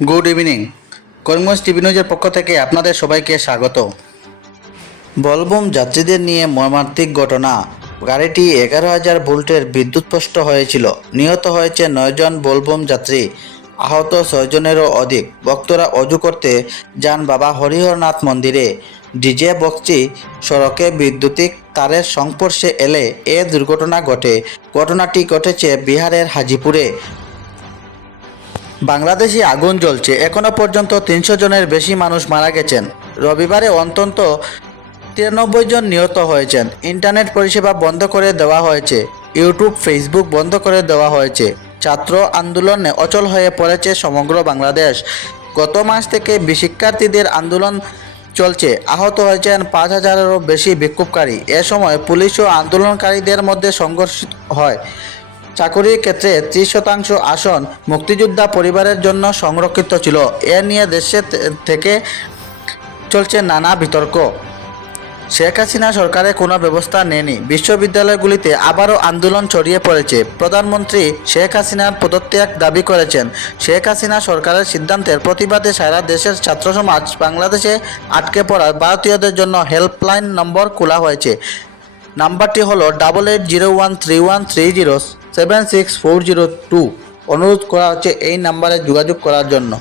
Good evening. Karimganj TV নিউজের পক্ষ থেকে আপনাদের সবাইকে স্বাগত। বলবুম যাত্রীদের নিয়ে মর্মান্তিক ঘটনা। গাড়িটি 11,000 ভোল্টের বিদ্যুৎস্পষ্ট হয়েছিল। নিহত হয়েছে 9 জন বলবুম যাত্রী, আহত 6 জনেরও অধিক। ভক্তরা অজু করতে যান বাবা হরিহরনাথ মন্দিরে। ডিজে বক্সটি সড়কে বৈদ্যুতিক তারের সংস্পর্শে এলে এ দুর্ঘটনা ঘটে। ঘটনাটি ঘটেছে বিহারের হাজিপুরে। বাংলাদেশে আগুন জ্বলছে, এখনো পর্যন্ত 300 জনের বেশি মানুষ মারা গেছেন। রবিবারে অন্তত 93 জন নিহত হয়েছেন। ইন্টারনেট পরিষেবা বন্ধ করে দেওয়া হয়েছে, ইউটিউব ফেসবুক বন্ধ করে দেওয়া হয়েছে। ছাত্র আন্দোলনে অচল হয়ে পড়েছে সমগ্র বাংলাদেশ। গত মাস থেকে শিক্ষার্থীদের আন্দোলন চলছে। আহত হয়েছেন 5,000-এরও বেশি বিক্ষোভকারী। এ সময় পুলিশ ও আন্দোলনকারীদের মধ্যে সংঘর্ষ হয়। চাকরির ক্ষেত্রে 30% আসন মুক্তিযোদ্ধা পরিবারের জন্য সংরক্ষিত ছিল। এ নিয়ে দেশে থেকে চলছে নানা বিতর্ক। শেখ হাসিনা সরকারের কোনো ব্যবস্থা নেয়নি। বিশ্ববিদ্যালয়গুলিতে আবারও আন্দোলন ছড়িয়ে পড়েছে। প্রধানমন্ত্রী শেখ হাসিনার পদত্যাগ দাবি করেছেন। শেখ হাসিনা সরকারের সিদ্ধান্তের প্রতিবাদে সারা দেশের ছাত্র সমাজ বাংলাদেশে আটকে পড়া ভারতীয়দের জন্য হেল্পলাইন নম্বর খোলা হয়েছে। নাম্বারটি হলো 880131307642। অনুরোধ করা হচ্ছে এই নাম্বারে যোগাযোগ করার জন্য।